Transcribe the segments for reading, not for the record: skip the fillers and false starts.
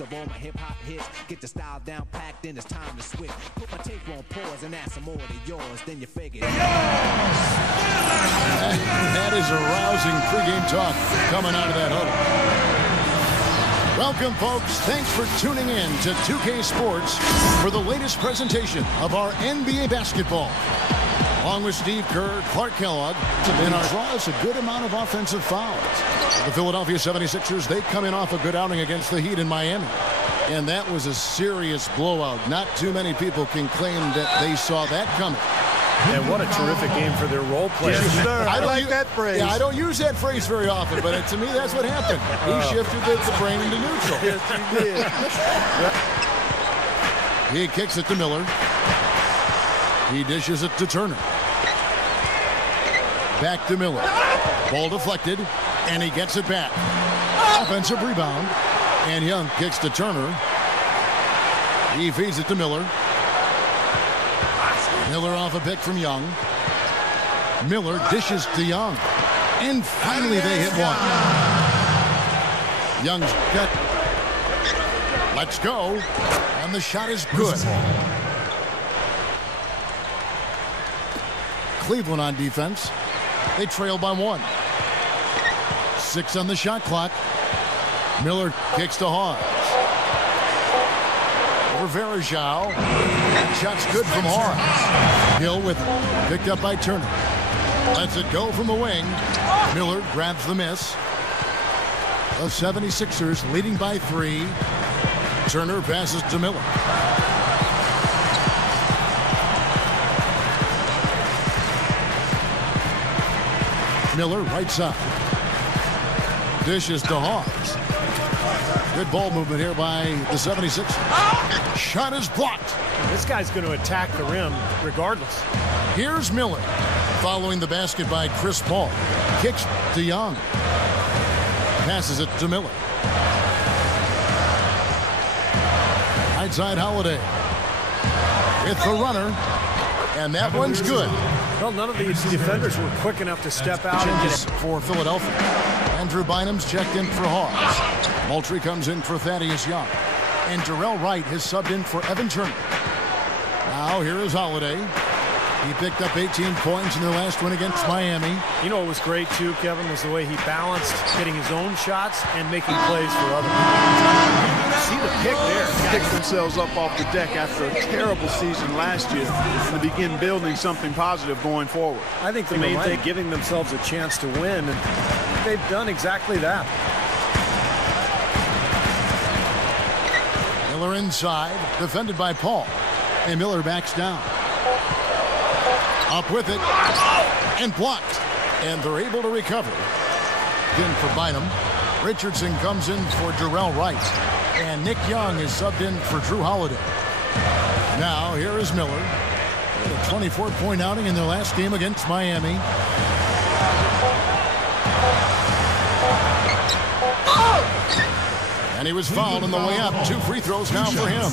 Of all my hip-hop hits, get the style down packed, then it's time to switch. Put my tape on pause and add some more to yours, then you figure. That is a rousing pregame talk coming out of that huddle. Welcome, folks. Thanks for tuning in to 2K Sports for the latest presentation of our NBA basketball. Along with Steve Kerr, Clark Kellogg, and our draws a good amount of offensive fouls. The Philadelphia 76ers, they come in off a good outing against the Heat in Miami. And that was a serious blowout. Not too many people can claim that they saw that coming. And what a terrific game for their role players. Yes, sir. I like that phrase. Yeah, I don't use that phrase very often, but to me, that's what happened. He shifted the brain into neutral. Yes, he did. He kicks it to Miller. He dishes it to Turner. Back to Miller. Ball deflected, and he gets it back. Offensive rebound, and Young kicks to Turner. He feeds it to Miller. Miller off a pick from Young. Miller dishes to Young. And finally they hit one. Young's got. Let's go. And the shot is good. Cleveland on defense. They trail by 1. 6 on the shot clock. Miller kicks to Hawes. Over Varejao. Shot's good from Hawes. Hill with it. Picked up by Turner. Lets it go from the wing. Miller grabs the miss. The 76ers leading by 3. Turner passes to Miller. Miller right side. Dishes to Hawes. Good ball movement here by the 76ers. Shot is blocked. This guy's going to attack the rim regardless. Here's Miller. Following the basket by Chris Paul. Kicks to Young. Passes it to Miller. Right side Holiday. With the runner. And that one's good. Well, none of these defenders were quick enough to step out and get it. For Philadelphia. Andrew Bynum's checked in for Hawes. Moultrie comes in for Thaddeus Young. And Darrell Wright has subbed in for Evan Turner. Now here is Holiday. He picked up 18 points in their last win against Miami. You know what was great, too, Kevin, was the way he balanced getting his own shots and making plays for others. See the pick there. Pick themselves up off the deck after a terrible season last year and to begin building something positive going forward. I think the main thing, giving themselves a chance to win, and they've done exactly that. Miller inside, defended by Paul. And Miller backs down. Up with it, and blocked. And they're able to recover. Again for Bynum. Richardson comes in for Darrell Wright. And Nick Young is subbed in for Drew Holiday. Now, here is Miller. With a 24-point outing in their last game against Miami. And he was fouled on the way up. 2 free throws now for him.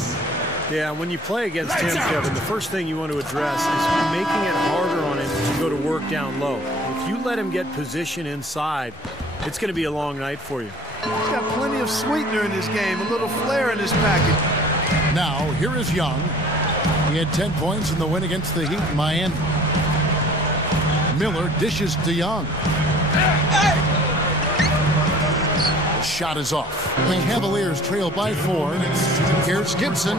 Yeah, when you play against him, Kevin, the first thing you want to address is making it harder on him to go to work down low. If you let him get position inside, it's going to be a long night for you. He's got plenty of sweetener in this game, a little flair in his package. Now, here is Young. He had 10 points in the win against the Heat in Miami. Miller dishes to Young. The shot is off. The Cavaliers trail by 4. Here's Gibson.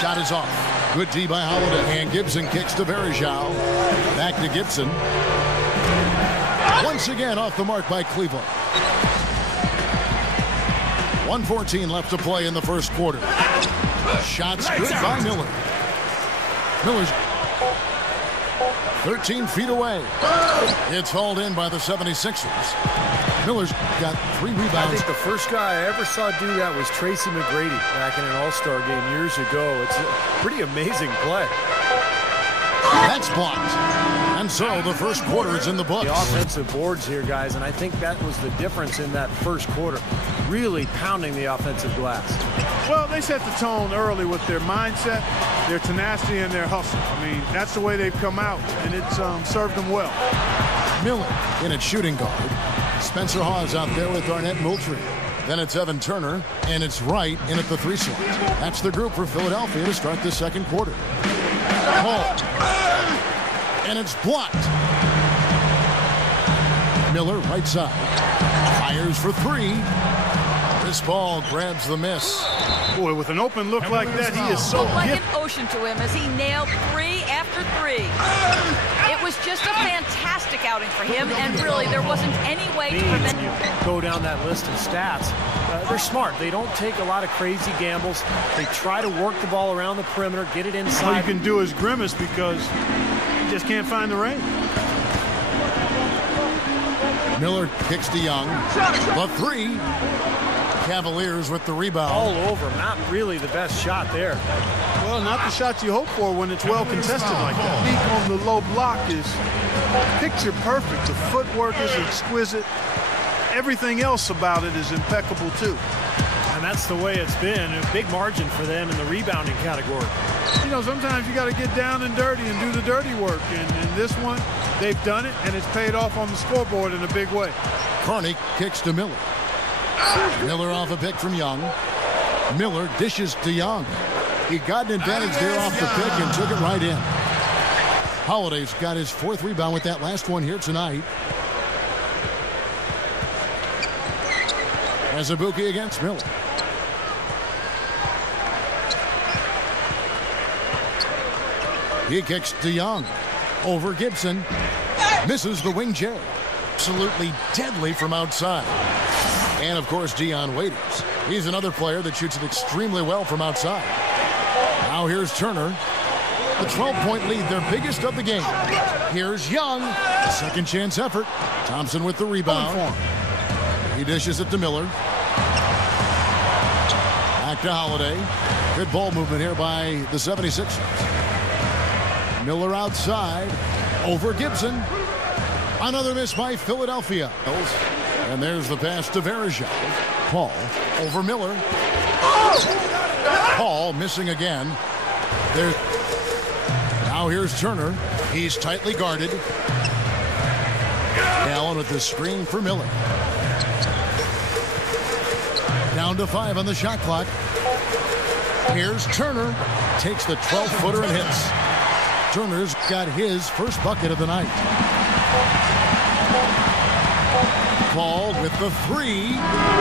Shot is off. Good D by Holiday. And Gibson kicks to Varejao. Back to Gibson. Once again off the mark by Cleveland. 1:14 left to play in the first quarter. Shots good by Miller. Miller's 13 feet away. It's hauled in by the 76ers. Miller's got 3 rebounds. I think the first guy I ever saw do that was Tracy McGrady back in an All-Star game years ago. It's a pretty amazing play. That's blocked. And so the first quarter is in the books. The offensive boards here, guys, and I think that was the difference in that first quarter. Really pounding the offensive glass. Well, they set the tone early with their mindset, their tenacity, and their hustle. I mean, that's the way they've come out, and it's served them well. Miller in at shooting guard. Spencer Hawes out there with Arnett Moultrie. Then it's Evan Turner, and it's Wright in at the 3 slot. That's the group for Philadelphia to start this second quarter. Paul. And it's blocked. Miller, right side. Fires for 3. This ball grabs the miss. Boy, with an open look like that, he is so like gifted. an ocean to him as he nailed 3 after 3. It was just a fantastic outing for him, and really, there wasn't any way to prevent You go down that list of stats. They're smart. They don't take a lot of crazy gambles. They try to work the ball around the perimeter, get it inside. All you can do is grimace because you just can't find the range. Miller kicks to Young. The 3. Cavaliers with the rebound. All over. Not really the best shot there. Well, not the shot you hope for when it's well contested like that. Peak on the low block is picture perfect. The footwork is exquisite. Everything else about it is impeccable too. And that's the way it's been. A big margin for them in the rebounding category. You know, sometimes you got to get down and dirty and do the dirty work. And in this one, they've done it, and it's paid off on the scoreboard in a big way. Carney kicks to Miller. Miller off a pick from Young. Miller dishes to Young. He got an advantage there off the pick and took it right in. Holiday's got his 4th rebound with that last one here tonight. Azubuike against Miller. He kicks to Young. Over Gibson. Misses the wing J. Absolutely deadly from outside. And, of course, Dion Waiters. He's another player that shoots it extremely well from outside. Now here's Turner. The 12-point lead, their biggest of the game. Here's Young. A second chance effort. Thompson with the rebound. He dishes it to Miller. Back to Holiday. Good ball movement here by the 76ers. Miller outside. Over Gibson. Another miss by Philadelphia. And there's the pass to Verejao. Paul over Miller. Paul missing again. Now here's Turner. He's tightly guarded. Allen with the screen for Miller. Down to 5 on the shot clock. Here's Turner. Takes the 12-footer and hits. Turner's got his first bucket of the night. Paul with the 3.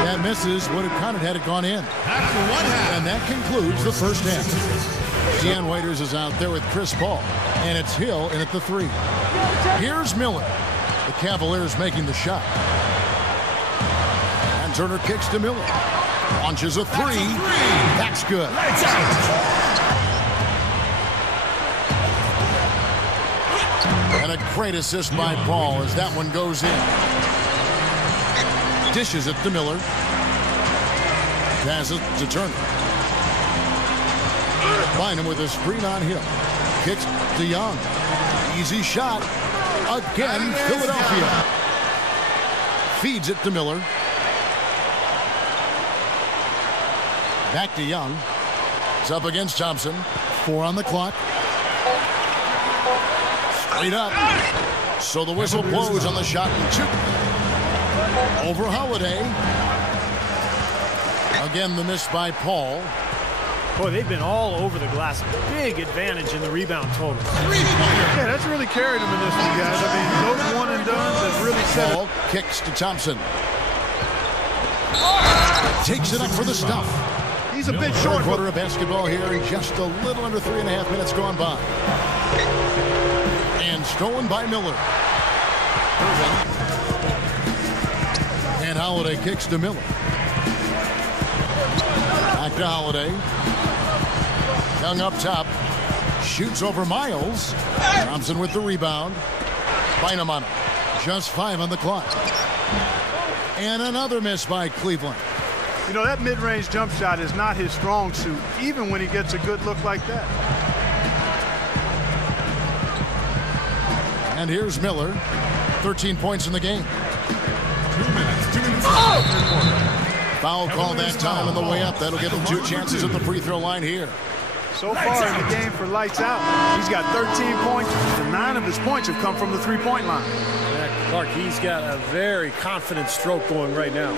That misses. Would have counted had it gone in. And that concludes the first half. Dion Waiters is out there with Chris Paul. And it's Hill in at the 3. Here's Miller. The Cavaliers making the shot. And Turner kicks to Miller. Launches a 3. That's good. And a great assist by Paul as that one goes in. Dishes it to Miller. Passes to Turner. Bynum with a screen on Hill. Kicks to Young. Easy shot. Again, Philadelphia. Feeds it to Miller. Back to Young. It's up against Thompson. 4 on the clock. Straight up. So the whistle blows on the shot and 2. Over Holiday. Again, the miss by Paul. Boy, they've been all over the glass. Big advantage in the rebound total. Yeah, that's really carried them in this one, guys. I mean, those one and dones have really set Paul kicks to Thompson. Takes it up for the stuff. He's a bit short. Third quarter of basketball here in just a little under 3.5 minutes gone by. And stolen by Miller. And Holiday kicks to Miller. Back to Holiday. Young up top. Shoots over Miles. Thompson with the rebound. Bynum on him. Just 5 on the clock. And another miss by Cleveland. You know, that mid-range jump shot is not his strong suit, even when he gets a good look like that. And here's Miller. 13 points in the game. 2 minutes. Foul call that time on the way up. That'll give him 2 chances at the free throw line here. So far in the game for lights out, he's got 13 points, and 9 of his points have come from the three-point line. Yeah, Clark, he's got a very confident stroke going right now.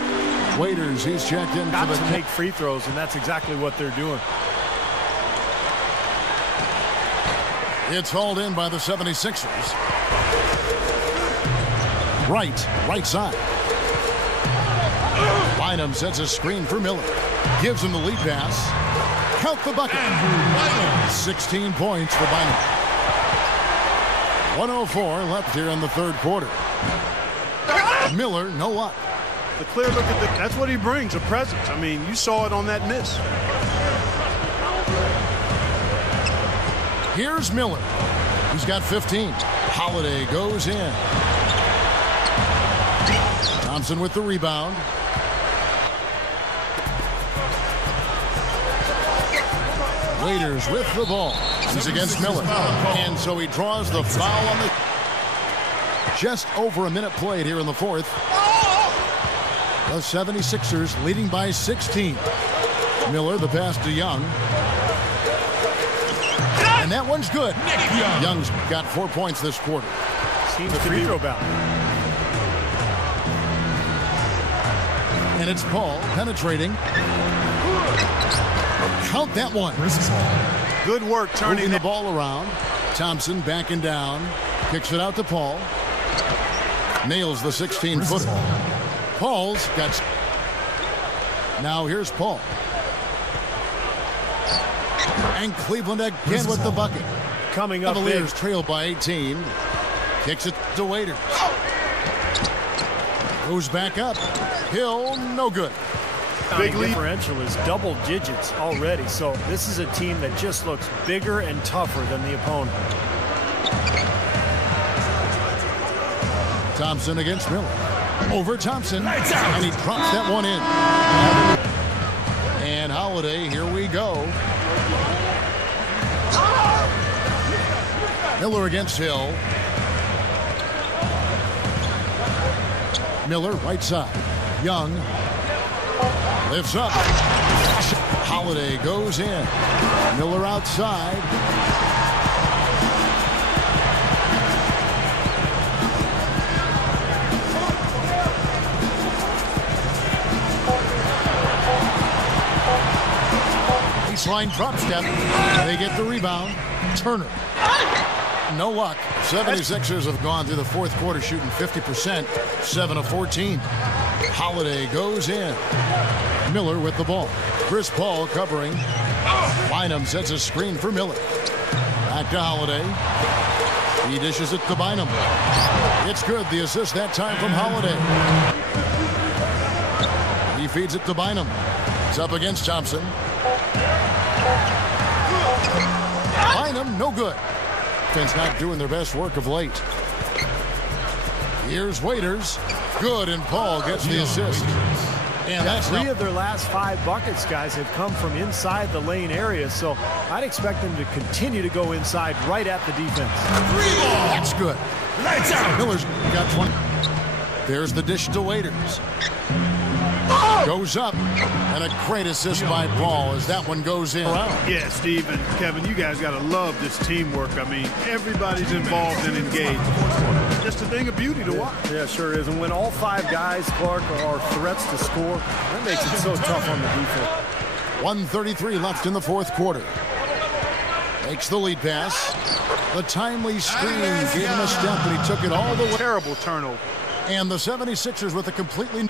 Waiters, he's checked in Got for the to make free throws, and that's exactly what they're doing. It's hauled in by the 76ers. Right side. Bynum sets a screen for Miller. Gives him the lead pass. Count the bucket. 16 points for Bynum. 1:04 left here in the third quarter. Miller, no luck. The clear look at that's what he brings, a presence. I mean, you saw it on that miss. Here's Miller. He's got 15. Holiday goes in. Thompson with the rebound. Waiters with the ball. He's against Miller. And so he draws the foul on the... Just over a minute played here in the fourth. The 76ers leading by 16. Miller, the pass to Young. And that one's good. Young's got 4 points this quarter. Seems to be about. And it's Paul penetrating. Count that one. Good work turning Moving the ball around. Thompson backing down. Kicks it out to Paul. Nails the 16-footer. Paul's got... Now here's Paul. And Cleveland again with the bucket. Coming up Cavaliers big. trail by 18. Kicks it to Waiters. Goes back up. Hill, no good. Big lead. Differential is double digits already, so this is a team that just looks bigger and tougher than the opponent. Thompson against Miller. Over Thompson. And he drops that one in. And Holiday, here we go. Miller against Hill. Miller, right side. Young lifts up. Holiday goes in. Miller outside. Baseline drop step. They get the rebound. Turner. No luck. 76ers have gone through the fourth quarter shooting 50%, 7 of 14. Holiday goes in. Miller with the ball. Chris Paul covering. Bynum sets a screen for Miller. Back to Holiday. He dishes it to Bynum. It's good. The assist that time from Holiday. He feeds it to Bynum. It's up against Thompson. Bynum, no good. Defense not doing their best work of late. Here's Waiters. Good, and Paul gets the assist. And that's 3 of their last 5 buckets, guys, have come from inside the lane area, so I'd expect them to continue to go inside right at the defense. That's good. Lights out. Miller's got 20. There's the dish to Waiters. Goes up, and a great assist by Paul as that one goes in. Yeah, Steve and Kevin, you guys got to love this teamwork. I mean, everybody's involved and engaged. Just a thing of beauty to watch. Yeah, sure is. And when all 5 guys, Clark, are threats to score, that makes it so tough on the defense. 1:33 left in the fourth quarter. Takes the lead pass. The timely screen gave him a step, and he took it all the way. Terrible turnover. And the 76ers with a completely...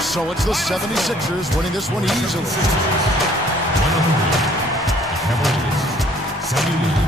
So it's the 76ers winning this one easily. Cavaliers 70.